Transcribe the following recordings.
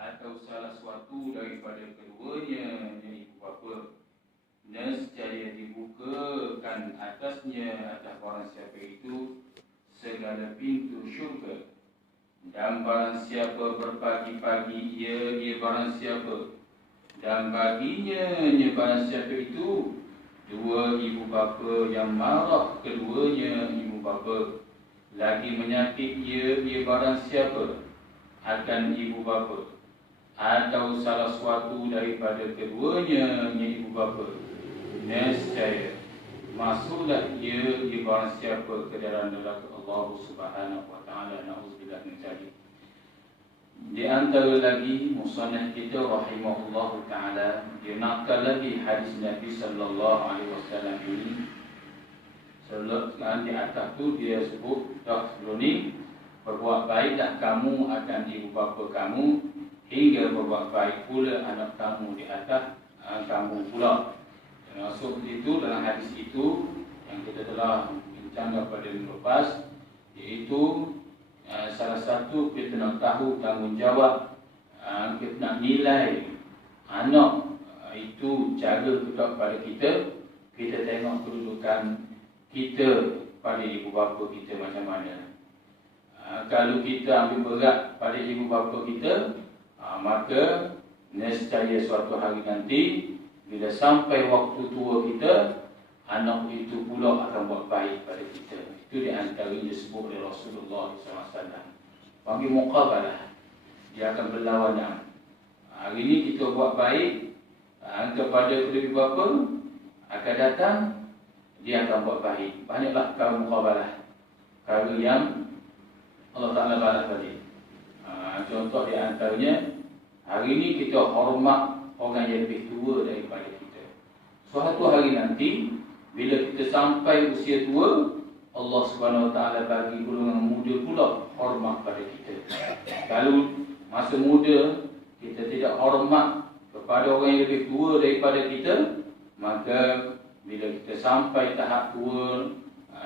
atau salah suatu daripada keduanya, iaitu bapa, nescaya dibukakan atasnya, atas barang siapa itu, segala pintu syurga. Dan barang siapa berpagi-pagi ia barang siapa, dan baginya barang siapa itu dua ibu bapa yang marah keduanya ibu bapa, lagi menyakit ia barang siapa akan ibu bapa, atau salah suatu daripada keduanya ibu bapa, nescaya masuklah ia barang siapa ke dalam neraka Allah Subhanahu wa taala. Nauzubillah min dzalik. Di antara lagi musannaf kita rahimahullahu taala, dia nakal lagi hadis Nabi sallallahu alaihi wasallam ini. Sebelum di atas tu dia sebut dah sebelum ni, berbuat baiklah kamu akan ibu bapa kamu, hingga berbuat baik pula anak kamu di atas kamu pula. Maksud itu dalam hadis itu yang kita telah bincang pada minggu lepas, iaitu salah satu kita nak tahu tanggungjawab, kita nak nilai anak itu jaga kepada kita. Kita tengok kedudukan kita pada ibu bapa kita macam mana. Kalau kita ambil berat pada ibu bapa kita, maka nescaya suatu hari nanti bila sampai waktu tua kita, anak itu pula akan buat baik pada kita. Itu di antara yang disebut oleh Rasulullah SAW. Panggil muqabalah. Dia akan berlawanan. Hari ini kita buat baik kepada kedua bapa, akan datang dia akan buat baik. Banyaklah perkara muqabalah, perkara yang Allah Ta'ala balas balik. Contoh di antaranya, hari ini kita hormat orang yang lebih tua daripada kita. Suatu hari nanti, bila kita sampai usia tua, Allah Subhanahu Wa Taala bagi golongan muda pula hormat pada kita. Kalau masa muda kita tidak hormat kepada orang yang lebih tua daripada kita, maka bila kita sampai tahap tua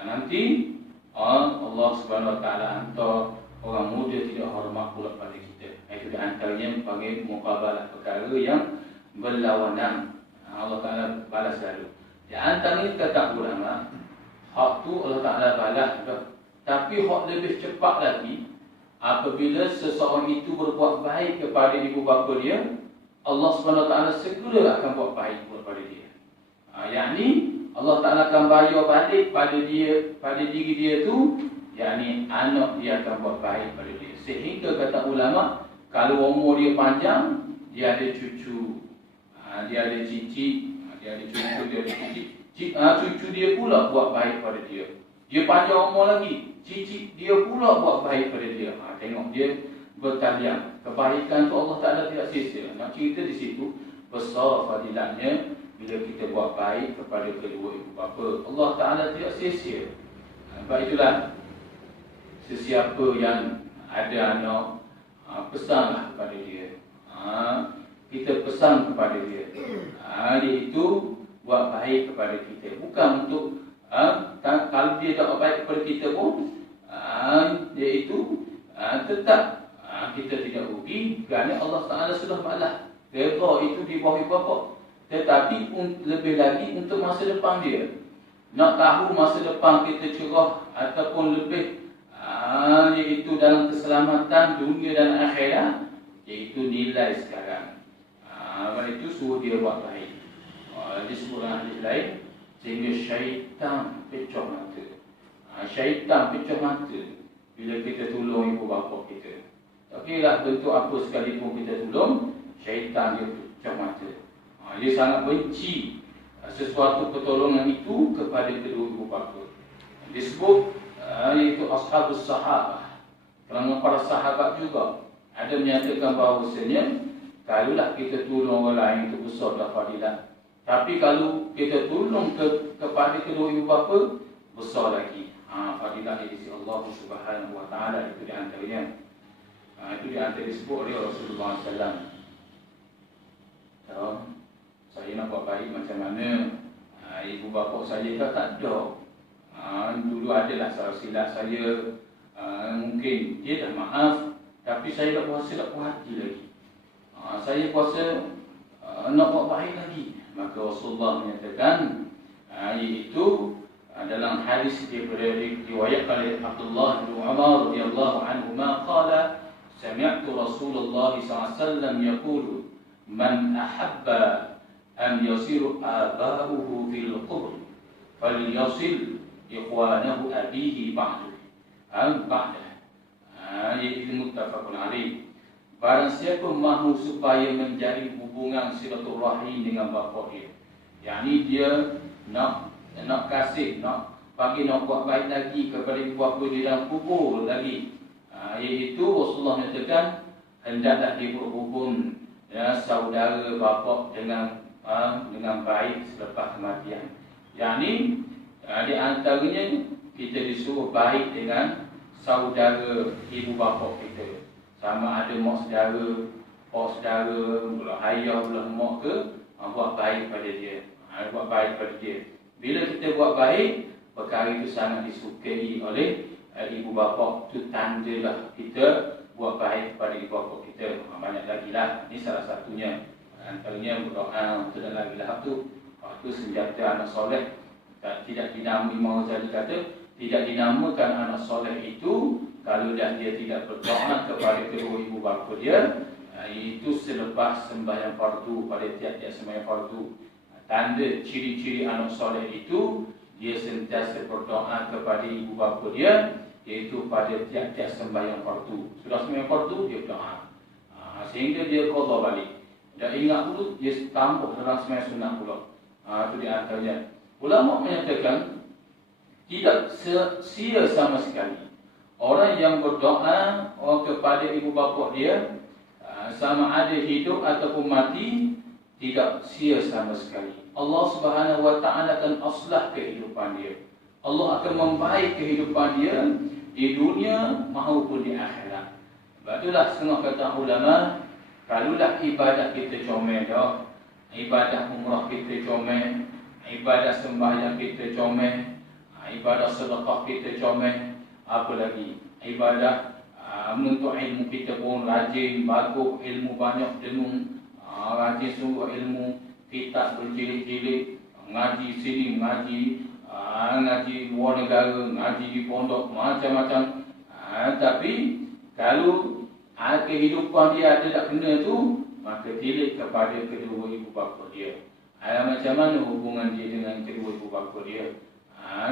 nanti, Allah Subhanahu Wa Taala hantar orang muda tidak hormat pula pada kita. Itu di antaranya panggil muqabalah, perkara yang berlawanan. Allah Ta'ala balas selalu. Di antaranya kata ulama, hak tu Allah Ta'ala balas juga. Tapi hak lebih cepat lagi, apabila seseorang itu berbuat baik kepada ibu bapa dia, Allah SWT segera akan buat baik kepada dia. Yakni Allah Ta'ala akan bayar balik pada diri dia tu, yakni anak dia akan buat baik pada dia. Sehingga kata ulama, kalau umur dia panjang, dia ada cucu, dia ada cicit, dia ada cucu, dia ada cicit, cucu dia pula buat baik pada dia. Dia panjang umur lagi, cicit dia pula buat baik pada dia. Tengok dia bertalian. Kebaikan tu Allah Ta'ala tidak sia-sia. Nak cerita di situ, besar fadilatnya bila kita buat baik kepada kedua ibu bapa. Allah Ta'ala tidak sia-sia. Sebab itulah, sesiapa yang ada anak, pesanlah kepada dia. Kita pesan kepada dia, iaitu buat baik kepada kita. Bukan untuk kalau dia tak buat baik kepada kita pun, iaitu tetap kita tidak rugi, kerana Allah Ta'ala sudah balas. Redha itu di bawah ibu bapa. Tetapi lebih lagi untuk masa depan dia. Nak tahu masa depan kita cerah ataupun lebih, iaitu dalam keselamatan dunia dan akhirat, iaitu nilai sekarang. Oleh itu suruh dia buat baik. Disebut dalam hadis lain, sehingga syaitan pecah mata. Syaitan pecah mata bila kita tolong ibu bapa kita. Tak kira bentuk apa sekalipun kita tolong, syaitan dia pecah mata. Dia sangat benci sesuatu pertolongan itu kepada kedua ibu bapa. Disebut iaitu ashabus sahabah. Kerana para sahabat juga ada menyatakan bahawasanya, kalaulah kita tolong orang lain itu besar dah fadilat. Tapi kalau kita tolong kepada kedua ibu bapa, besar lagi fadilat di sisi Allah Subhanahu Wa Taala. Itu di antaranya. Itu di antara disebut oleh Rasulullah SAW. Saya nak buat baik macam mana? Ibu bapa saya tak ada. Dulu adalah salah silap saya. Mungkin dia dah maaf, tapi saya tak puas hati lagi. saya puasa nak buat baik lagi. Maka Rasulullah menyatakan, iaitu dalam hadis diriwayatkan oleh Abdullah bin Umar radhiyallahu anhuma qala sami'tu Rasulullah sallallahu alaihi wasallam yaqulu man ahabba an yasiru aba'uhu fil qubur falyasil ikhwanahu abihi ba'du iaitu muttafaqun alaih. Barang siapa mahu supaya menjadi hubungan silaturahim dengan bapa dia, yakni dia nak kasih, nak buat baik lagi kepada ibu bapa dia dalam kubur lagi, iaitu Rasulullah menyatakan hendaklah dia berhubung saudara bapa dengan baik selepas kematian. Yakni di antaranya kita disuruh baik dengan saudara ibu bapa kita, sama ada mak saudara, pak saudara, belah ayah, belah mak ke, buat baik pada dia. Buat baik pada dia. Bila kita buat baik, perkara itu sangat disukai oleh ibu bapa. Itu tandalah kita buat baik kepada ibu bapa kita. Banyak lagi lah. Ini salah satunya. Antaranya berdoa untuk dan lagi lah tu. Itu senjata anak soleh. Tidak dinamai Imam Ghazali kata, tidak dinamakan anak soleh itu kalau dah dia tidak berdoa kepada kedua ibu bapa dia, itu selepas sembahyang fardu, pada tiap-tiap sembahyang fardu. Tanda ciri-ciri anak soleh itu dia sentiasa berdoa kepada ibu bapa dia, iaitu pada tiap-tiap sembahyang fardu. Sudah sembahyang fardu dia berdoa, sehingga dia qada balik. Dan ingat dulu dia tambah dalam sembahyang sunat pula. Itu di antaranya. Ulama menyatakan tidak sia sama sekali orang yang berdoa kepada ibu bapa dia, sama ada hidup ataupun mati, tidak sia sama sekali. Allah Subhanahu wa taala akan aslah kehidupan dia. Allah akan membaik kehidupan dia di dunia maupun di akhirat. Itulah setengah kata ulama, kalaulah ibadah kita comel dah, ibadah umrah kita comel, ibadah sembahyang kita comel, ibadah sedekah kita comel, apa lagi? Ibadah menuntut ilmu kita pun rajin, bagus, ilmu banyak dengung, rajin sungguh ilmu, kitab berjilid-jilid, ngaji sini, ngaji luar negara, ngaji di pondok, macam-macam. Tapi kalau kehidupan dia ada tak kena tu, maka tilik kepada kedua ibu bapa dia. Macam mana hubungan dia dengan kedua ibu bapa dia?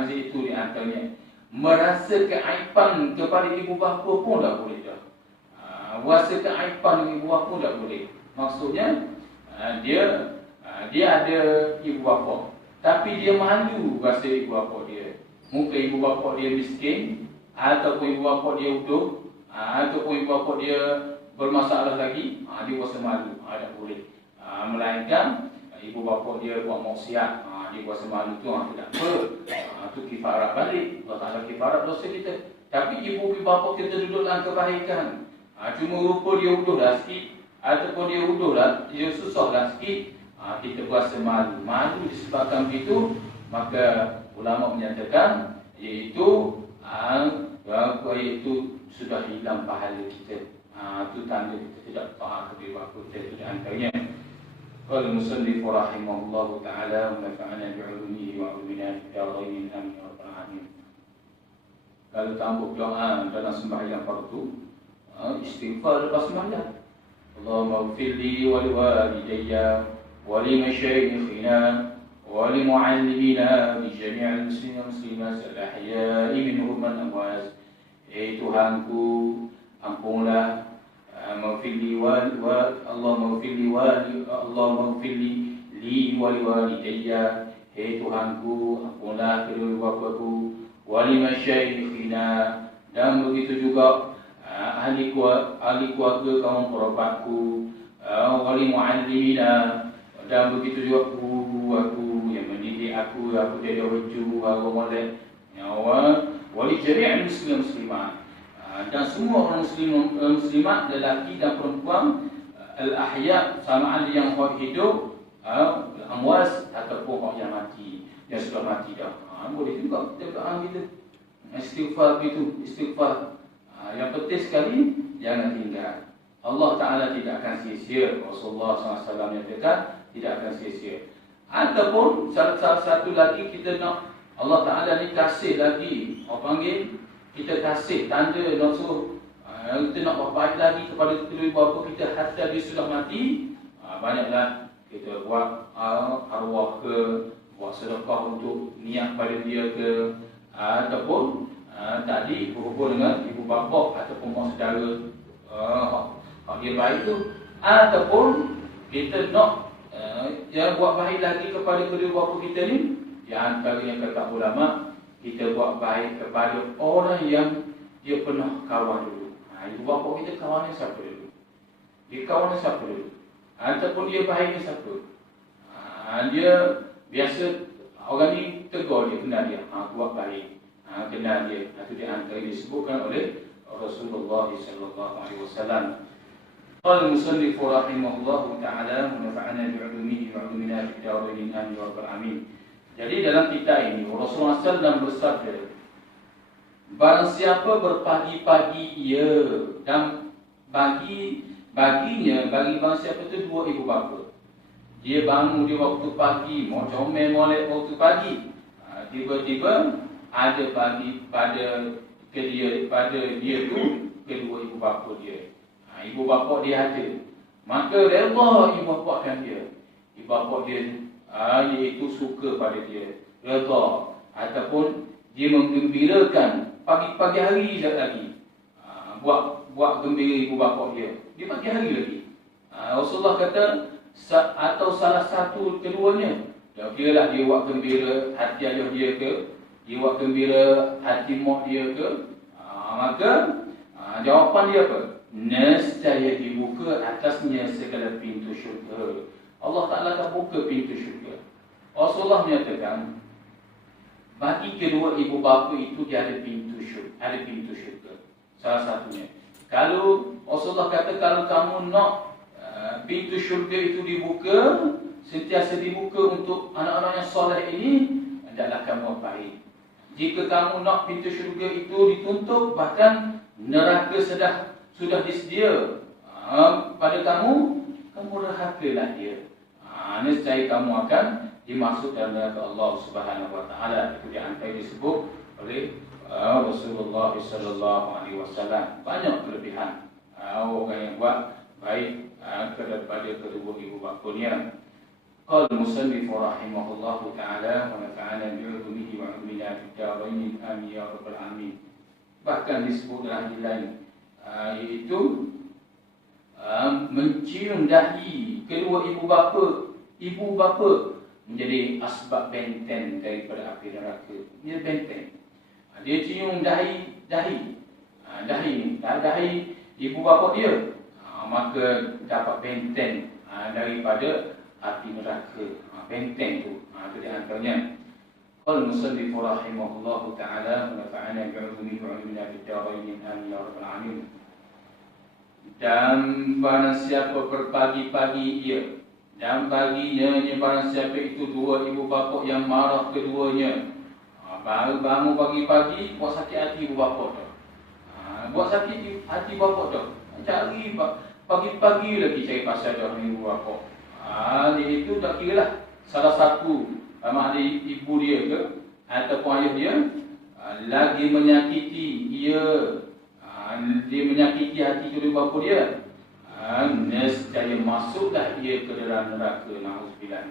Itu di antaranya. Merasa keaiban kepada ibu bapa pun tak boleh dah. Rasa keaiban dengan ibu bapa pun tak boleh. Maksudnya dia ada ibu bapa, tapi dia malu rasa ibu bapa dia. Mungkin ibu bapa dia miskin, ataupun ibu bapa dia utuh, ataupun ibu bapa dia bermasalah lagi, dia rasa malu. Tak boleh. Melainkan ibu bapa dia buat maksiat, dia rasa malu tu, tidak apa. Itu kifarat balik. Allah Ta'ala kifarat dosa kita. Tapi ibu bapa kita duduk dalam kebaikan. Cuma rupa dia uduh lah sikit, ataupun dia uduh lah, dia susah lah sikit, kita rasa malu. Malu disebabkan begitu, maka ulama menyatakan iaitu sudah hilang pahala kita. Itu tanda kita tidak taat kepada bapa kita. Itu di antaranya. Qala al-musannif rahimahullahu ta'ala wa nafa'ana bi'ulumihi wa 'ulumina fi darain amin ya rabbal alamin. Kalau tambah doa dalam sembahyang fardu, istighfar lepas sembahyang. Allahumma ighfir li wa liwalidayya wa li masyayikhina wa li mu'allimina bi jami'il muslimin muslimat al-ahya'i minhum wal amwat. Tuhanku, ampunlah, maghfir li Allahumma ighfir li wa liwalidayya. Tuhanku, ampunlah kedua bapaku, wa li masyayikhina, dan begitu juga ahli keluarga kaum kerabatku, wali mu'allimina, dan begitu juga guru aku yang mendidik aku tidak wajib molek, wali jami'il muslimin muslimat, dan semua orang muslimat lelaki dan perempuan, al-ahya sama ada yang hidup, amwas ataupun yang mati, yang sudah mati dah. Boleh juga kita doa kita istighfar itu, istighfar. Yang penting sekali jangan tinggal. Allah Ta'ala tidak akan sia-sia. Rasulullah SAW nyatakan tidak akan sia-sia. Ataupun salah satu lagi kita nak Allah Ta'ala ni kasih lagi, orang panggil kita kasih tanda nak suruh kita nak berbaik lagi kepada kedua bapa kita hatta dia sudah mati. Banyaklah kita buat arwah ke, buat sedekah untuk niat pada dia ke, ataupun tadi berhubung dengan ibu bapa ataupun mak saudara hak dia baik tu, ataupun kita nak yang buat baik lagi kepada kedua bapa kita ni. Di antara yang kata ulama, kita buat baik kepada orang yang dia pernah kawan dulu. Ibu bapa kita kawannya siapa dulu? Dia kawannya siapa dulu? Ataupun dia baiknya siapa? Dia biasa orang ni tegur dia, kenal dia, buat baik, kenal dia. Itu di antara disebutkan oleh Rasulullah SAW. Qala al-musannif rahimahullah ta'ala wa nafa'ana bi'ulumihi wa 'ulumina fid darain amin ya rabbal alamin. Jadi dalam kitab ini Rasulullah SAW bersabda, barang siapa berpagi-pagi ia dan bagi barang siapa itu dua ibu bapa. Dia bangun di waktu pagi, mau comel molek waktu pagi. Tiba-tiba ada bagi pada dia tu kedua ibu bapa dia. Ibu bapa dia ada, maka redha ibu bapa kan dia. Ibu bapa dia iaitu suka pada dia, redha, ataupun dia menggembirakan pagi-pagi hari lagi. Buat gembira ibu bapa dia. Dia pagi hari lagi. Rasulullah kata atau salah satu keduanya. Kira-kira dia buat gembira hati ayah dia ke, dia buat gembira hati mak dia ke, maka jawapan dia apa? Nescaya dibuka atasnya segala pintu syurga. Allah Ta'ala akan buka pintu syurga. Rasulullah menyatakan bagi kedua ibu bapa itu dia ada pintu syurga. Salah satunya. Kalau Rasulullah kata kalau kamu nak pintu syurga itu dibuka, sentiasa dibuka untuk anak-anak yang soleh ini, hendaklah kamu baik. Jika kamu nak pintu syurga itu ditutup, bahkan neraka sudah disediakan pada kamu derhakalah dia. Nescaya kamu akan dimasuk dalam neraka Allah Subhanahu Wa Taala. Itu di antara disebut oleh Rasulullah SAW. Banyak kelebihan orang yang buat baik kepada kedua ibu bapanya. Qala al-musannif rahimahullahu ta'ala wa nafa'ana bi'ulumihi wa 'ulumina fid darain amin ya rabbal alamin. Bahkan disebut dalam hadis lain iaitu mencium dahi kedua ibu bapa menjadi asbab benteng daripada api neraka. Dia benteng. Dia cium dahi ibu bapa dia, maka dapat benteng daripada api neraka. Benteng tu itu di antaranya. Qala al-musannif rahimahullahu ta'ala wa nafa'ana bi'ulumihi wa 'ulumina fid darain amin ya rabbal alamin. Dan barang siapa berpagi-pagi ia dan baginya barang siapa itu dua ibu bapa yang marah keduanya, baru bangun pagi-pagi buat sakit hati ibu bapa tu, buat sakit hati bapa tu, cari pagi-pagi lagi cari pasal dia ibu bapa. Dia itu tak kira lah salah satu makna ibu dia ke ataupun ayah dia lagi menyakiti dia menyakiti hati kedua bapa dia, nescaya masuklah dia ke dalam neraka. Nauzubillah.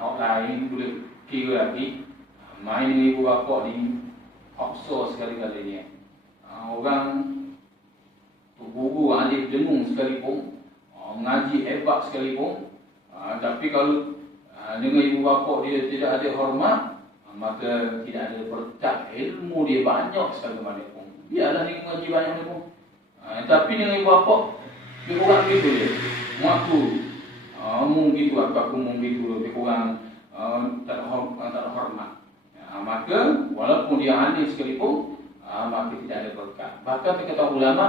Orang lain boleh kira lagi main dengan ibu bapa ni paksa sekali-kalinya. Orang guru alim dengung sekalipun, ngaji hebat sekalipun, tapi kalau dengan ibu bapa dia tidak ada hormat, maka tidak ada berkat ilmu dia banyak sekali mana pun. Biarlah dia ngaji banyak mana pun, tapi dengan ibu bapa dia kurang gitu dia. Mengaku gitu aku gitu lebih kurang tak ada hormat. Maka walaupun dia alim sekalipun, maka tidak ada berkat. Bahkan kata ulama,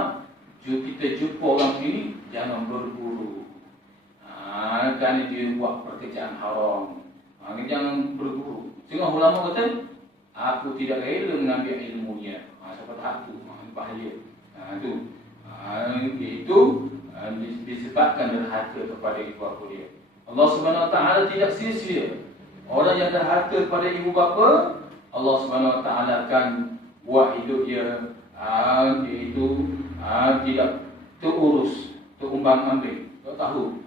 kita jumpa orang ini jangan berburu. Kerana dia buat pekerjaan haram, jangan berburu. Tengok ulama kata, aku tidak rela mengambil ilmunya. Seperti aku, bahaya. Itu Itu disebabkan derhaka kepada ibu bapa dia. Allah Subhanahu Wa Taala tidak sia-sia orang yang derhaka kepada ibu bapa. Allah Subhanahu Wa Taala akan buat hidup dia iaitu tidak terurus, terumbang-ambing, tak tahu,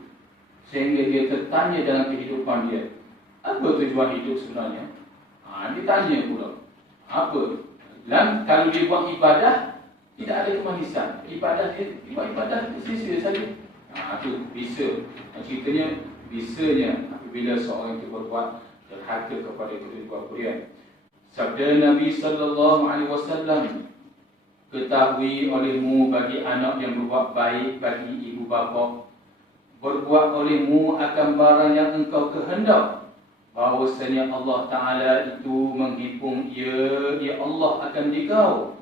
sehingga dia tertanya dalam kehidupan dia, apa tujuan hidup sebenarnya? Ditanya pula apa. Dan kalau dia buat ibadah, tidak ada kemanisan. Ibadah dia buat ibadah sia-sia saja. Itu bisa. Ceritanya bisanya apabila seorang itu berbuat derhaka kepada kedua bapa dia. Sabda Nabi sallallahu alaihi wasallam, ketahui olehmu bagi anak yang berbuat baik bagi ibu bapa, berbuat olehmu akan barang yang engkau kehendak, bahawasanya Allah Ta'ala itu menghimpun ia, ya Allah akan dikau.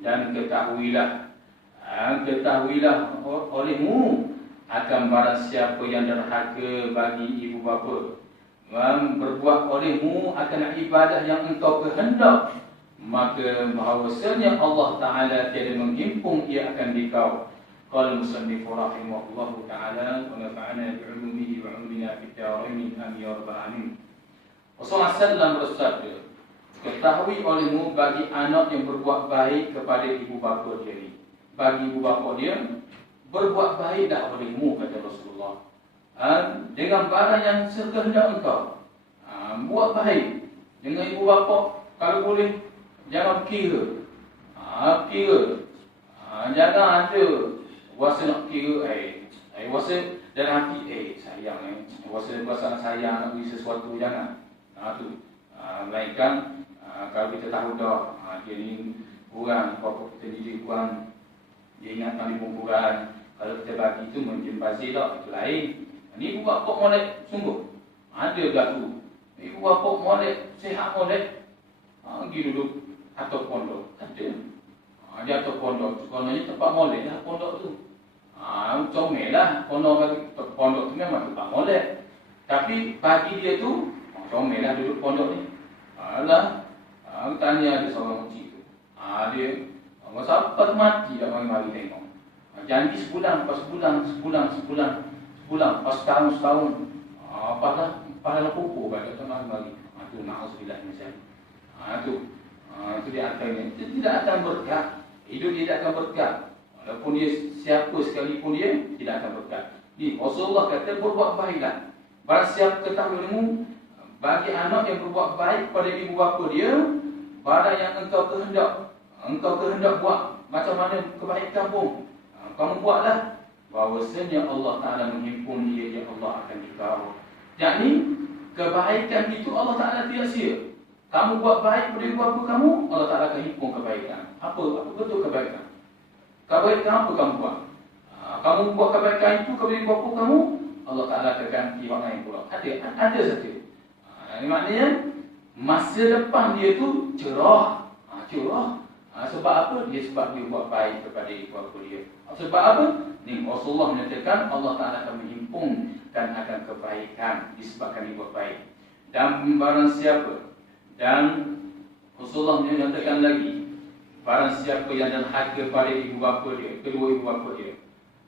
Dan ketahuilah olehmu akan barang siapa yang derhaka bagi ibu bapa, berbuat olehmu akan ibadah yang engkau kehendak, maka bahawasanya Allah Ta'ala tiada menghimpun ia akan dikau. Qala musannif rahimahullahu ta'ala wa nafa'ana bi'ulumihi wa 'ulumina fid dharain amin ya rabbal alamin. Rasulullah sallallahu bersabda, ketahui olehmu bagi anak yang berbuat baik kepada ibu bapa dia ni, bagi ibu bapa dia berbuat baik dah olehmu, kata Rasulullah, dengan barang yang sekehendak engkau. Buat baik dengan ibu bapa, kalau boleh jangan kira. Jangan ada wasa nak kira, wasa dalam hati, sayang, wasa sayang nak beri sesuatu, jangan. Tu melainkan kalau kita tahu dah dia ni kurang, apa kita didik kurang, dia ingat kami pun kurang, kalau kita bagi itu menjembazir dah, itu lain. Ni ibu bapa molek sungguh ada berlaku. Ibu bapa molek, sihat molek, pergi duduk atau pondok, ada. Dia atau pondok, kononnya tempat molek lah pondok tu. Comel lah pondok tu, memang tempat molek. Tapi bagi dia tu comel lah duduk pondok ni. Alah, tanya ada seorang makcik tu, dia masa apa mati dah mari tengok. Janji sebulan, lepas sebulan, lepas setahun. Pahala pupuk kat datang mari. Tu na'udzubillah min zalik. Itu dia akan tidak akan berkat. Hidup dia tidak akan berkat. Walaupun dia siapa sekalipun dia tidak akan berkat. Ni Rasulullah kata berbuat baiklah. Barang siapa ketahuimu bagi anak yang berbuat baik kepada ibu bapa dia, barang yang engkau kehendak buat, macam mana kebaikan pun kamu buatlah, bahawasanya Allah Ta'ala menghimpun dia, ya Allah akan dikau. Yakni kebaikan itu Allah Ta'ala tidak sia. Kamu buat baik kepada ibu bapa kamu, Allah Ta'ala akan himpun kebaikan. Apa betul kebaikan? Kebaikan apa kamu buat? Kamu buat kebaikan itu kepada ibu bapa kamu, Allah Ta'ala akan ganti orang lain pula. Ada saja. Ini maknanya masa depan dia tu cerah. Sebab apa? Sebab dia buat baik kepada ibu bapa dia. Sebab apa? Ni Rasulullah menyatakan Allah Ta'ala akan menghimpunkan akan kebaikan disebabkan dia buat baik. Dan barang siapa, dan Rasulullah menyatakan lagi, barang siapa yang derhaka pada ibu bapa dia, kedua ibu bapa dia,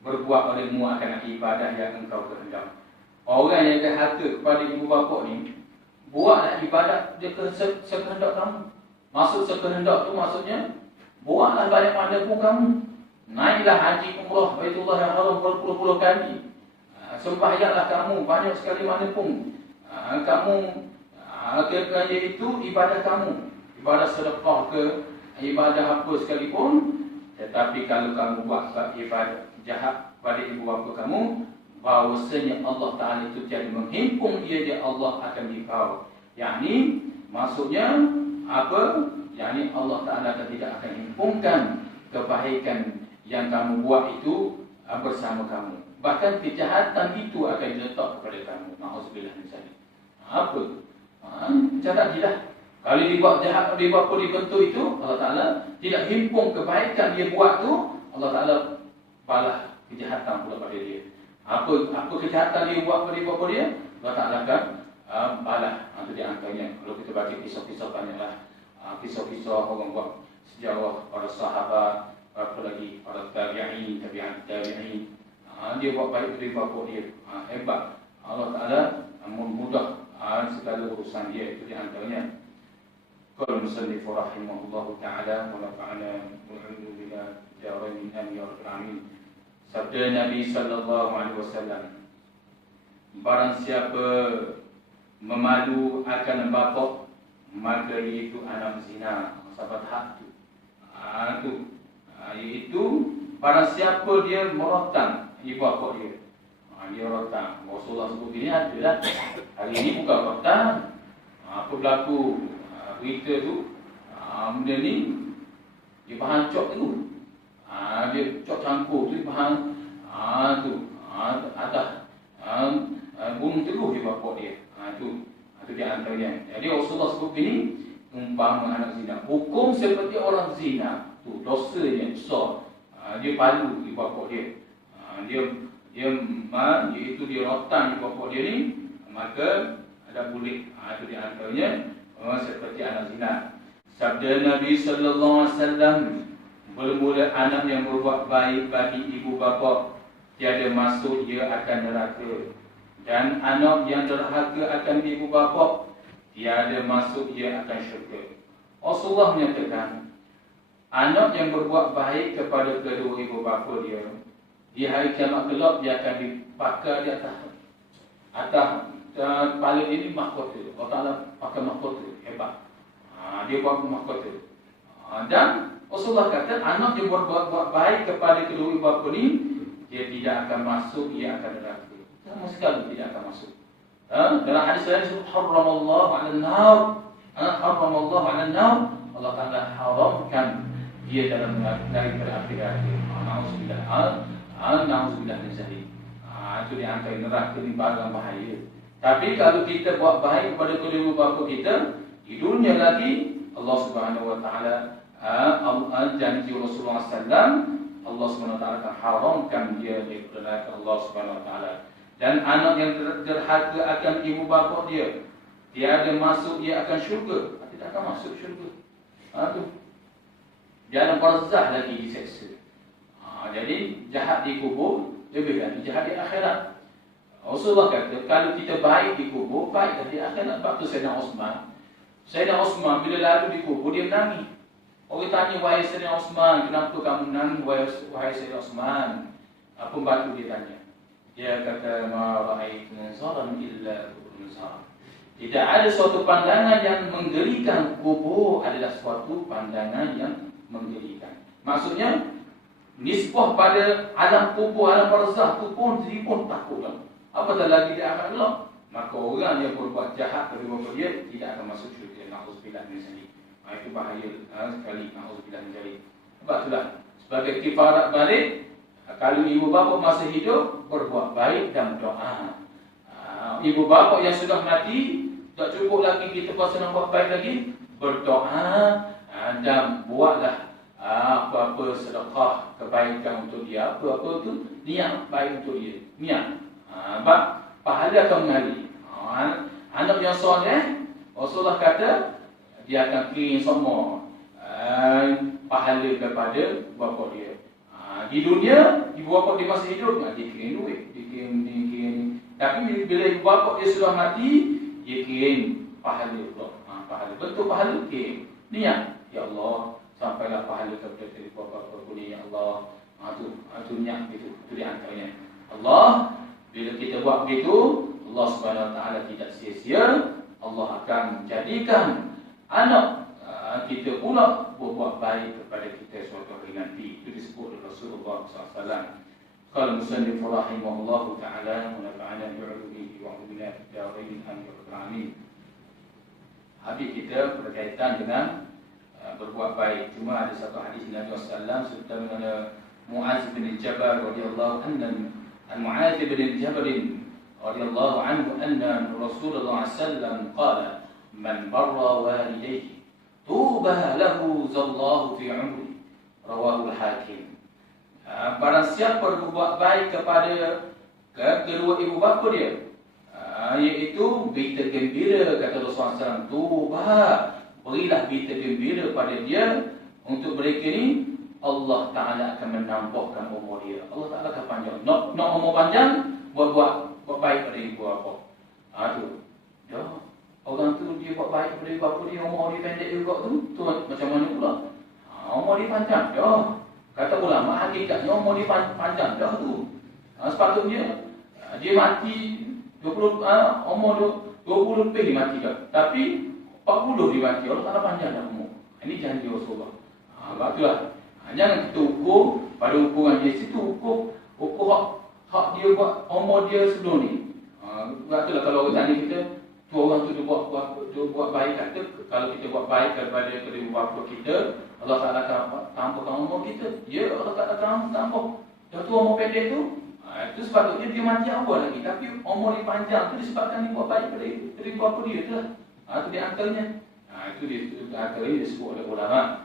berbuat olehmu akan ibadah yang engkau kehendak. Orang yang derhaka kepada ibu bapa ni, buatlah ibadah dia sekehendak kamu. Maksud sekehendak tu maksudnya buatlah banyak mana pun kamu. Naiklah haji umrah Baitullah yang Haram berpuluh-puluh kali. Sembahyanglah kamu banyak sekali mana pun. Kamu kerana itu ibadah kamu, ibadah sedekah ke, ibadah apa sekalipun. Tetapi kalau kamu buat ibadah jahat pada ibu bapa kamu, bahawasanya Allah Ta'ala itu jadi menghimpun dia Allah akan dikau. Yakni maksudnya apa? Yakni Allah Ta'ala tidak akan himpunkan kebaikan yang kamu buat itu bersama kamu. Bahkan kejahatan itu akan diletak kepada kamu. Na'udzubillah min zalik. Apa? Catat dia. Kalau dia buat jahat, dia buat apa dibentuk itu, Allah Ta'ala tidak himpun kebaikan dia buat tu, Allah Ta'ala balas kejahatan pula pada dia. Apa kejahatan dia buat pada bapa dia, Allah Ta'ala akan balas. Itu dia angkanya. Kalau kita baca kisah-kisah banyaklah kisah-kisah orang buat sejarah para sahabat apa lagi para tabi'in, tabi'in. Dia buat baik dari bapa dia. Hebat. Allah Taala memudah segala urusan dia. Itu di antaranya. Qala musannif rahimahullahu taala wa nafa'ana bi'ilmihi bila jarain amin ya rabbal alamin. Sabda Nabi sallallahu alaihi wasallam, barang siapa memalu akan bapa, maka iaitu anak zina. Sahabat hak tu. Iaitu barang siapa dia merotan ibu bapa dia. Dia rotan. Rasulullah sebut ini adalah hari ini bukan rotan. Apa berlaku berita tu, benda ni dia bahan cok tu. Dia cok campur tu bahan atas bunuh teguh ibu bapa dia. Itu dia antaranya. Jadi Rasulullah sebut ini umpama anak zina. Hukum seperti orang zina tu, dosanya besar. Dia palu ibu bapa dia. Iaitu dia rotan ibu bapa dia ni, maka ada boleh. Itu di antaranya seperti anak zina. Sabda Nabi sallallahu alaihi wasallam, bermula anak yang berbuat baik bagi ibu bapa, tiada masuk dia akan neraka. Dan anak yang derhaka akan ibu bapa, tiada masuk dia akan syurga. Rasulullah menyatakan, anak yang berbuat baik kepada kedua ibu bapa dia, di hari kiamat kelak dia akan dipakar di atas kepala ini mahkota. Allah Ta'ala pakai mahkota. Hebat. Dia buat mahkota. Dan Rasulullah kata, anak yang berbuat baik kepada kedua ibu bapa ni, dia tidak akan masuk, dia akan neraka. Sama sekali tidak akan masuk. Dalam hadis lain disebut haramallahu 'alan nar. Haramallahu 'alan nar. Allah Taala haramkan dia dalam daripada api neraka. Nauzubillah min zalik. Itu di antara neraka ni barang bahaya. Tapi kalau kita buat baik kepada kedua bapa kita di dunia lagi, Allah Subhanahu wa taala janji Rasulullah sallallahu, Allah Subhanahu wa taala akan haramkan dia di neraka Allah Subhanahu wa taala. Dan anak yang derhaka akan ibu bapa dia, tiada masuk dia akan syurga. Tidak akan masuk syurga. Tu. Dia dalam barzah lagi diseksa. Jadi jahat di kubur lebih lagi jahat di akhirat. Rasulullah kata, kalau kita baik di kubur, baik di akhirat. Sebab tu Sayyidina Osman bila lalu di kubur dia menangis. Orang tanya, wahai Sayyidina Osman, kenapa kamu menangis wahai Sayyidina Osman? Apa batu dia tanya? Dia kata, ma ra'aitu manzaran illa manzaran. Tidak ada suatu pandangan yang menggelikan. Kubur adalah suatu pandangan yang menggelikan. Maksudnya nisbah pada alam kubur, alam barzah tu pun dia pun takutlah. Apatah lagi di akhirat kelak. Maka orang yang berbuat jahat kepada bapa dia tidak akan masuk syurga. Nauzubillah min zalik. Itu bahaya sekali. Nauzubillah min zalik. Sebab itulah sebagai kifarat balik, kalau ibu bapa masih hidup, berbuat baik dan doa. Ibu bapa yang sudah mati, tak cukup lagi kita kuasa nak buat baik lagi, berdoa dan buatlah apa-apa sedekah kebaikan untuk dia, apa-apa tu niat baik untuk dia. Niat. Sebab pahala akan mengalir. Anak yang soleh, Rasulullah kata dia akan kirim semua pahala kepada bapa dia. Di dunia, ibu bapa dia masih hidup, dia kirim duit, dia kirim. Tapi bila ibu bapa dia sudah mati, dia kirim pahala pula. Pahala, bentuk pahala kirim. Niat, ya Allah, sampailah pahala kepada ibu bapa ni, ya Allah. Itu niat gitu, itu di antaranya. Allah, bila kita buat begitu, Allah Subhanahu wa taala tidak sia-sia. Allah akan menjadikan anak kita pula berbuat baik kepada kita suatu hari nanti. Itu disebut oleh Rasulullah SAW. Qala musannif rahimahullahu ta'ala wa nafa'ana bi'ulumihi wa 'ulumina fid darain amin ya rabbal alamin. Hadis kita berkaitan dengan berbuat baik. Cuma ada satu hadis Nabi SAW serta mana Muaz bin Jabal radhiyallahu anhu, Muaz bin Jabal radhiyallahu anhu anna Rasulullah SAW qala man barra walidayhi tuba lahu zallahu fi umri, rawahu al-Hakim. Barang siapa berbuat baik kepada kedua ibu bapa dia, iaitu berita gembira, kata Rasulullah SAW, tuba, berilah berita gembira pada dia untuk mereka ni, Allah Ta'ala akan menambahkan umur dia. Allah Ta'ala akan panjang. Nak umur panjang, buat baik pada ibu bapa. Tu. Ya. Orang tu dia buat baik pada ibu bapa dia, umur dia pendek juga tu. Tu macam mana pula? Umur dia panjang. Ya. Kata ulama hakikatnya umur dia panjang dah tu. Sepatutnya dia mati 20 umur 20 lebih dia mati dah. Tapi 40 dia mati. Allah Ta'ala panjang dah umur. Ini janji Rasulullah. Sebab itulah. Jangan kita ukur pada ukuran dia situ, ukur hak dia buat umur dia sebelum ni. Sebab itulah kalau orang tanya kita, tu orang tu dia buat baik kata, kalau kita buat baik kepada ibu bapa kita, Allah Ta'ala akan tambahkan umur kita. Ya, Allah Ta'ala akan tambah. Dah tu umur pendek tu, itu sepatutnya dia mati awal lagi. Tapi umur dia panjang tu disebabkan dia buat baik pada ibu bapa dia tu lah. Itu di antaranya. Itu di antaranya disebut oleh ulama.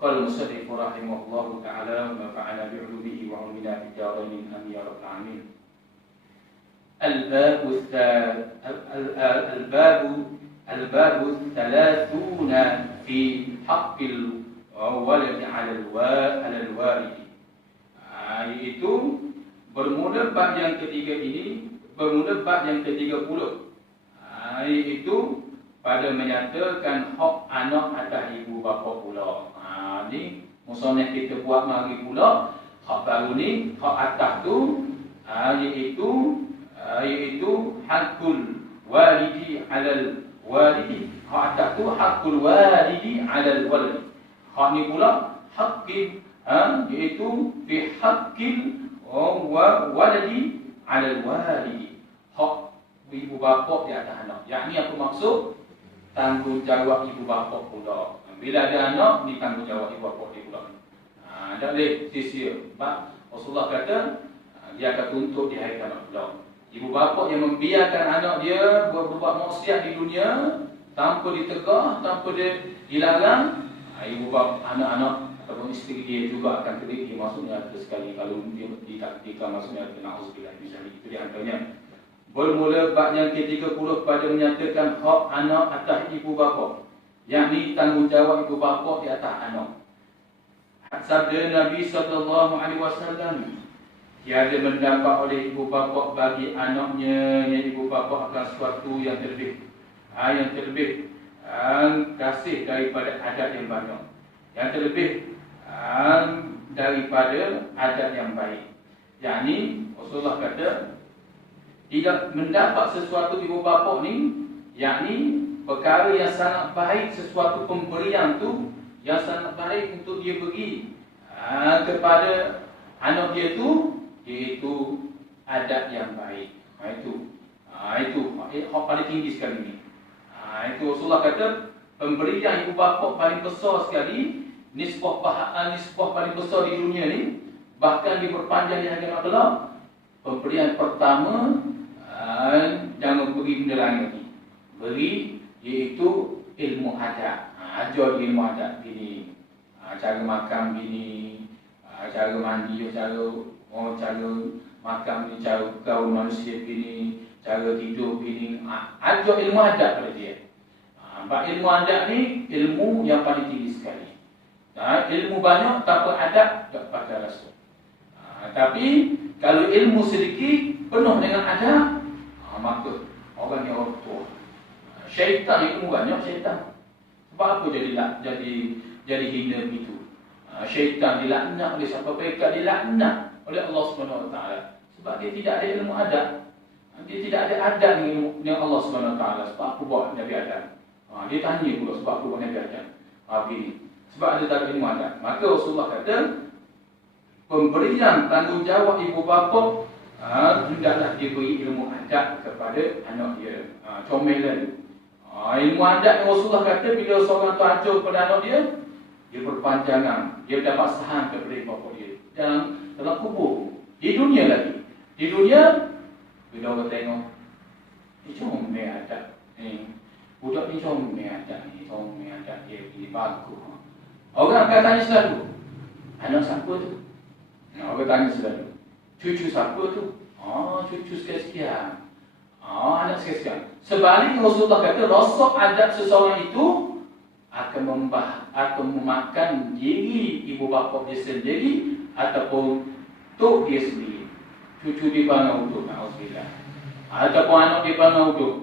Qala al-musannif rahimahullahu ta'ala wa nafa'ana bi'ulumihi wa 'ulumina fid darain amin ya rabbal alamin. الباب الثلاثون في حق الولد على الوالد. Iaitu bermula bab yang ketiga ini, bermula bab yang ke-30. Iaitu pada menyatakan hak anak atas ibu bapa pula. Ni musannaf kita buat mari pula hak baru ni, hak atas tu iaitu hakul walidi 'alal walidi. Hak atas tu hakul walidi 'alal walid. Hak ni pula haqqi iaitu fi haqqil waladi 'alal walidi. Hak ibu bapa di atas anak. Yang ni apa maksud? Tanggungjawab ibu bapa pula. Bila ada anak, ni tanggungjawab ibu bapa dia pula. Tak boleh sia-sia. Sebab Rasulullah kata, dia akan tuntut di hari kiamat pula. Ibu bapa yang membiarkan anak dia berbuat maksiat di dunia tanpa ditegah, tanpa dia dilarang, ibu bapa, anak-anak ataupun isteri dia juga akan kena masuknya ada sekali kalau dia ditakdirkan masuknya kena auzubillah misalnya. Itu di antaranya. Bermula bab yang ke-30 pada menyatakan hak anak atas ibu bapa. Yakni tanggungjawab ibu bapa di atas anak. Sabda Nabi SAW, tiada mendapat oleh ibu bapa bagi anaknya yang ibu bapa akan sesuatu yang terlebih kasih daripada adat yang banyak, yang terlebih daripada adat yang baik. Yakni Rasulullah kata tidak mendapat sesuatu ibu bapa ni, yakni perkara yang sangat baik, sesuatu pemberian tu yang sangat baik untuk dia beri kepada anak dia tu, iaitu adat yang baik. Itu hak paling tinggi sekali ni. Itu Rasulullah kata pemberian ibu bapa paling besar sekali, nisbah paling besar di dunia ni, bahkan diperpanjang di hari kiamat. Pemberian pertama, jangan beri benda lain lagi. Beri iaitu ilmu adat. Ajar ilmu adat bini. Cara makan bini, cara mandi, cara makan bini, cara gaul manusia bini, cara tidur bini. Ajar ilmu adat pada dia. Sebab ilmu adat ni ilmu yang paling tinggi sekali. Ilmu banyak tanpa adab tak pakai rasa. Tapi kalau ilmu sedikit penuh dengan adab, maka orang yang orang tua. Syaitan ilmu banyak syaitan. Sebab apa jadi hina begitu? Syaitan dilaknat oleh siapa? Mereka dilaknat oleh Allah SWT. Sebab dia tidak ada ilmu adab. Dia tidak ada adab dengan Allah SWT. Sebab apa buat Nabi Adam? Dia tanya pula sebab apa buat Nabi Adam. Sebab ada tak ilmu adab. Maka Rasulullah kata pemberian tanggungjawab ibu bapa hendaklah dia beri ilmu adab kepada anak dia. Comelan. Ilmu adab yang Rasulullah kata bila seorang tu ajar kepada anak dia, dia berpanjangan, dia dapat saham kepada ibu bapa dia. Dalam kubur, di dunia lagi. Di dunia, bila orang tengok, ni comel adab ni. Budak ni comel adab ni, comel adab dia ni bagus. Orang akan tanya selalu, anak siapa tu? Orang tanya selalu, cucu siapa tu? Cucu sekian-sekian. Anak sekalian. Sebaliknya Rasulullah kata rasa adab seseorang itu akan memakan diri ibu bapa dia sendiri ataupun tok dia sendiri. Cucu dia panggil untuk, na'udzubillah. Ataupun anak dia panggil untuk.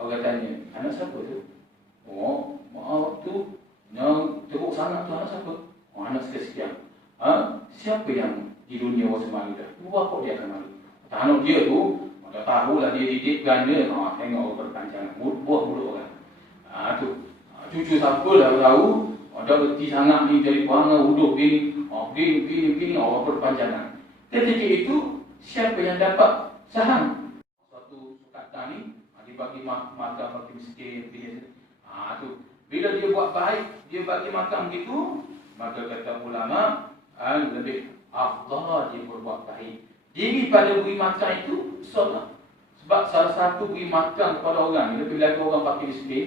Orang tanya, anak siapa tu? Oh, maaf tu, yang teruk sangat tu anak siapa? Oh, anak sekian. Siapa yang di dunia orang semalu dah? Ibu bapa dia akan malu. Anak dia tu, dah tahulah dia didik ganda. Tengok orang berpanjangan, buah mulut orang. Cucu siapa dah tahu, ada reti sangat ni dari perangai uduk gini, gini, orang berpanjangan. Ketika itu, siapa yang dapat saham? Suatu sukatan ni, dibagi makan bagi miskin, tu. Bila dia buat baik, dia bagi makan begitu, maka kata ulama, lebih afdal dia berbuat baik. Daripada beri makan itu, salah. Sebab salah satu beri makan kepada orang, lebih lagi orang fakir miskin,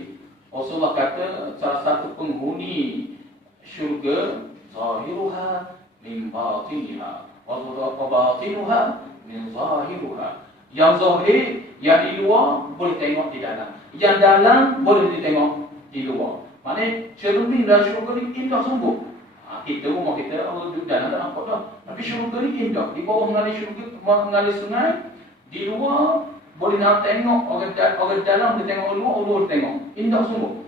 Rasulullah kata salah satu penghuni syurga zahiruha min batiniha wa batinuha min zahiruha. Yang zahir, yang di luar boleh tengok di dalam. Yang dalam boleh ditengok di luar. Maknanya cermin dalam syurga ni indah sungguh. Kita rumah kita Allah duduk dalam tak nampak dah. Tapi syurga ni indah. Di bawah mengalir syurga, mengalir sungai, di luar boleh nak tengok orang dalam boleh tengok luar boleh tengok. Indah sungguh.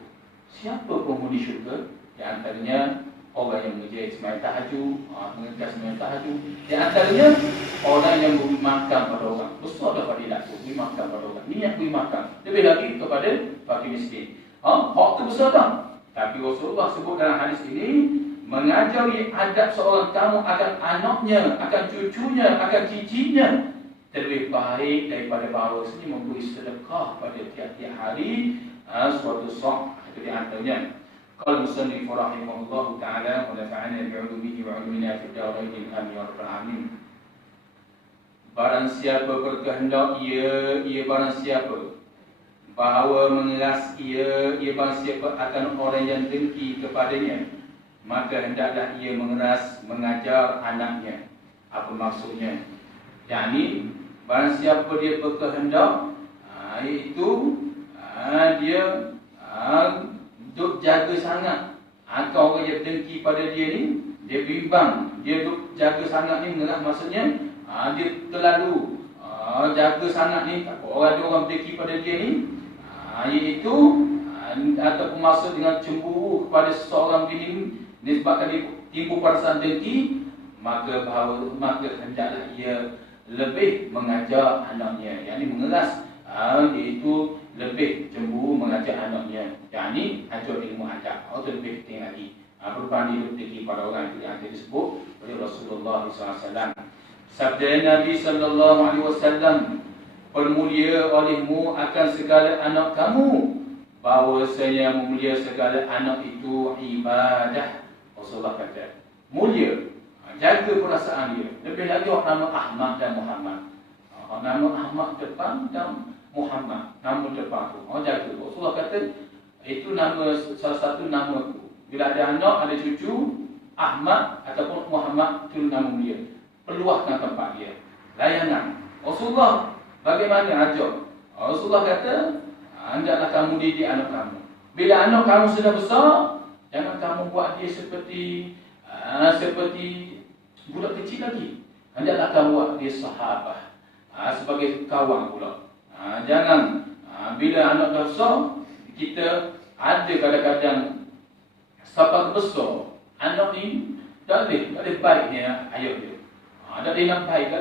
Siapa penghuni syurga? Di antaranya orang yang mengerjakan sembahyang tahajud, mengerjakan sembahyang tahajud. Di antaranya orang yang beri makan pada orang. Besar dah fadilat tu, beri makan pada orang. Niat beri makan. Lebih lagi kepada fakir miskin. Hak tu besar dah. Tapi Rasulullah sebut dalam hadis ini mengajari adab seorang kamu akan anaknya, akan cucunya, akan cicinya terlebih baik daripada bahawasanya memberi sedekah pada tiap-tiap hari suatu sok. Itu di antaranya qala musannif rahimahullah taala wa nafa'ana bi'ulumihi wa 'ulumina fid darain amin ya rabbal alamin. Barang siapa berkehendak ia barang siapa bahawa mengeras ia barang siapa akan orang yang dengki kepadanya, maka hendaklah ia mengeras mengajar anaknya. Apa maksudnya? Yakni barang siapa dia berkehendak, itu dia duk jaga sangat. Orang yang dengki pada dia ni, dia bimbang, dia duk jaga sangat ni mengeras maksudnya dia terlalu jaga sangat ni, takut ada orang dengki pada dia ni, iaitu ataupun maksud dengan cemburu kepada seseorang bini disebabkan dia timbul perasaan dengki, maka hendaklah ia lebih mengajar anaknya, yakni mengeras, iaitu lebih cemburu mengajar anaknya, yakni ajar ilmu adab. Itu lebih penting lagi berbanding dengki pada orang. Itu yang disebut oleh Rasulullah SAW. Sabda Nabi SAW, permulia olehmu akan segala anak kamu, bahawasanya memulia segala anak itu ibadah. Rasulullah kata mulia, jaga perasaan dia. Lebih lagi orang nama Ahmad dan Muhammad. Nama Ahmad depan dan Muhammad nama depan tu, jaga. Rasulullah kata itu nama, salah satu nama tu. Bila ada anak, ada cucu, Ahmad ataupun Muhammad, itu nama mulia. Peluahkan tempat dia, layanan. Rasulullah bagaimana ajar? Rasulullah kata hendaklah kamu didik anak kamu. Bila anak kamu sudah besar, jangan kamu buat dia seperti budak kecil lagi. Hendaklah kamu buat dia sahabat, sebagai kawan pula. Jangan bila anak dah besar, kita ada kadang-kadang sampai besar anak ni tak boleh baiknya ayah dia. Tak boleh nak baik,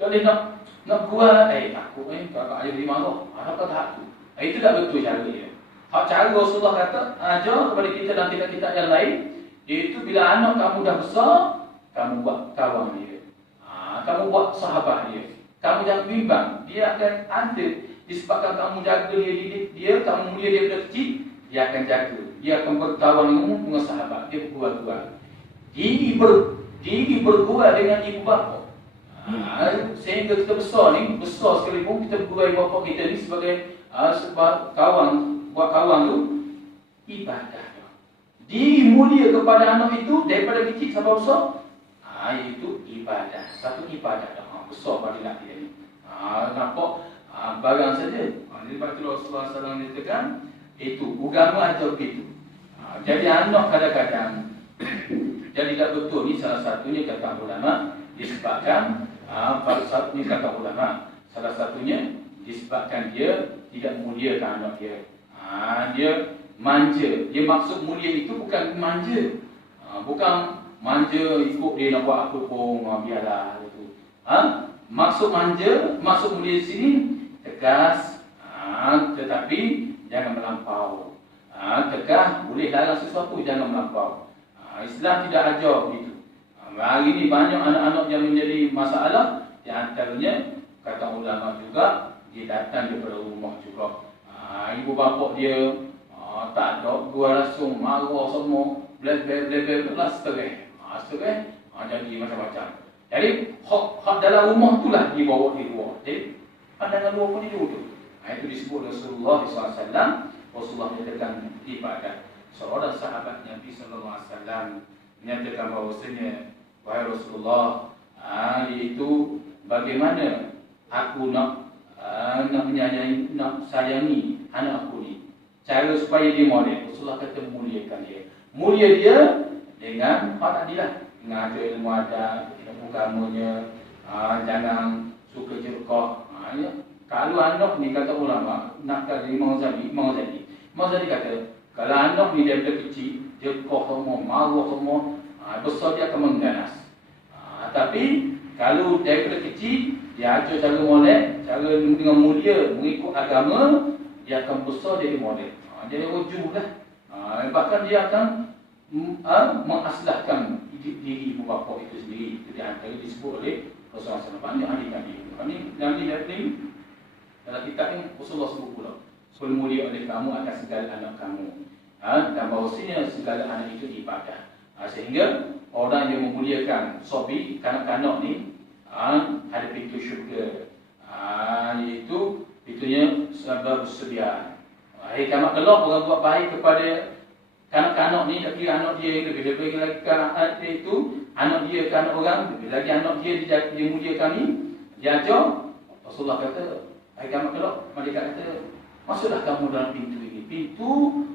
tak boleh nak buat, takut kakak ayah dia marah. Apa tahap tu? Itu tak betul cara dia. Cara Rasulullah kata ajar kepada kita dan kitab-kitab yang lain, iaitu bila anak kamu dah besar, kamu buat kawan dia, kamu buat sahabat dia. Kamu jangan bimbang, dia akan ada. Disebabkan kamu jaga dia, didik dia, kamu mulia dia pada kecil, dia akan jaga. Dia akan berkawan dengan sahabat, dia berkuat-kuat. Diri berkuat dengan ibu bapa. Sehingga kita besar sekalipun kita berkuat ibu bapa kita ni sebagai sebab buat kawan tu ibadah. Diri mulia kepada anak itu daripada kecil sampai besar, itu ibadah. Satu ibadah dah besar pada lelaki dia ni. Nampak barang saja. Sebab itu Rasulullah SAW nyatakan itu agama atau begitu. Jadi anak kadang-kadang jadi tak betul ni salah satunya kata ulama disebabkan falsafah ni kata ulama salah satunya disebabkan dia tidak muliakan anak dia. Dia manja. Dia maksud mulia itu bukan manja. Bukan manja ikut dia nak buat apa pun biarlah itu. Maksud manja, maksud mulia di sini tegas, tetapi jangan melampau. Tegas boleh larang sesuatu, jangan melampau. Islam tidak ajar begitu. Hari ini banyak anak-anak yang menjadi masalah. Di antaranya kata ulama juga dia datang daripada rumah juga. Ibu bapa dia tak ada gua langsung marah semua, blek-blek stres. Jadi macam-macam. Jadi hak dalam rumah itulah dibawa di luar. Jadi pandangan luar pun itu. Itu disebut Rasulullah SAW. Rasulullah menyatakan ibadat. Seorang sahabat Nabi SAW menyatakan bahawasanya, wahai Rasulullah, iaitu bagaimana aku nak menyayangi, nak sayangi anak aku ni. Cara supaya dia molek. Rasulullah kata muliakan dia. Mulia dia dengan tadi lah. Dengan ada ilmu adat, ilmu agamanya, jangan suka jerkah. Kalau anak ni kata ulama, nak kata Imam Ghazali kata, kalau anak ni daripada kecil, jerkah semua, marah semua, besar dia akan mengganas. Tapi kalau daripada kecil dia ajar cara molek, cara dengan mulia, mengikut agama, dia akan besar jadi molek. Jadi wujudlah. Bahkan dia akan mengaslahkan diri ibu bapa itu sendiri. Jadi antara disebut oleh Rasulullah SAW. Banyak hadis-hadis. Ini dalam kitab ini Rasulullah sebut pula, sebelum mulia oleh kamu akan segala anak kamu. Dan bahawasanya segala anak itu ibadah. Sehingga orang yang memuliakan sobi, kanak-kanak ni ada pintu syurga. Iaitu pintunya sebab sedia. Hari kiamat kelak orang buat baik kepada kanak-kanak ni, tak kira anak dia, lebih-lebih lagi anak dia itu, anak dia ke anak orang, lebih lagi anak dia muliakan ni, dia ajar. Rasulullah kata, hari kiamat kelak, mereka kata, masuklah kamu dalam pintu ini. Pintu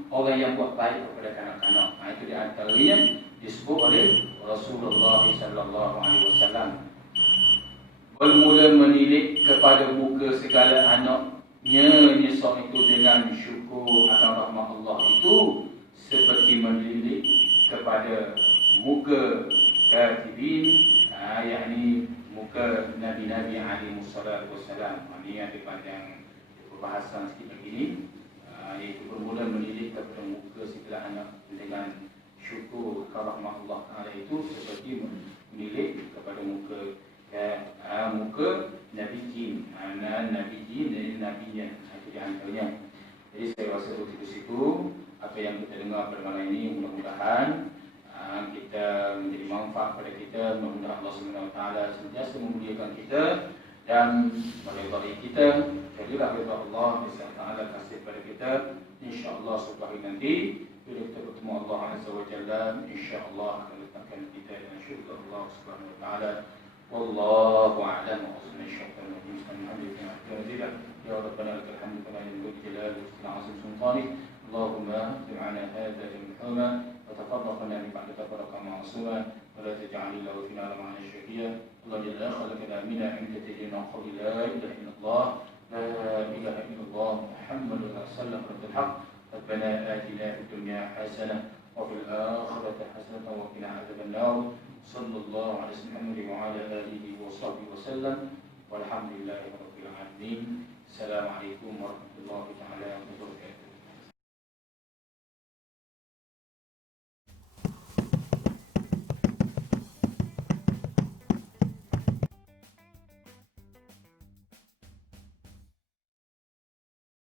orang yang buat baik kepada kanak-kanak. Itu di antaranya disebut oleh Rasulullah SAW. Bermula menilik kepada muka segala anaknya, nyesok itu dengan syukur akan rahmat Allah itu seperti menilik kepada muka katibin, yakni muka Nabi-Nabi alaihi wassalam. Ini ada panjang perbahasan sikit lagi ni, iaitu bermula menilik kepada muka segala anak dengan syukur rahmat Allah Ta'ala itu seperti menilik kepada muka Nabi Jin. Nabi Jin dan Nabinya, itu di antaranya. Jadi saya rasa begitu situ apa yang kita dengar pada malam ini, mudah-mudahan kita menjadi manfaat pada kita. Mudah-mudahan Allah SWT sentiasa memuliakan kita dan meridai kita. Jadilah ridha Allah SWT kasih pada kita. InsyaAllah suatu hari nanti bila kita bertemu Allah Azza wa Jalla, insyaAllah akan letakkan kita dalam syurga Allah Subhanahu wa ta'ala. Wallahu a'lam wa sallallahu alaihi wa sallam. Ya Rabbana lakal hamdu kama yanbaghi li jalali wajhika 'azim sultanik. اللهم اجعلنا هذا المحرم وتفرقنا من بعد تفرقا معصوما ولا تجعل له فينا معنا شقيا. الله جل خلق امنا عند تجينا قول لا اله الا الله لا اله الا الله محمد رسول الله بالحق. ربنا آتنا في الدنيا حسنه وفي الاخره حسنه وقنا عذاب النار. صلى الله على سيدنا محمد وعلى اله وصحبه وسلم والحمد لله رب العالمين. السلام عليكم ورحمه الله تعالى وبركاته.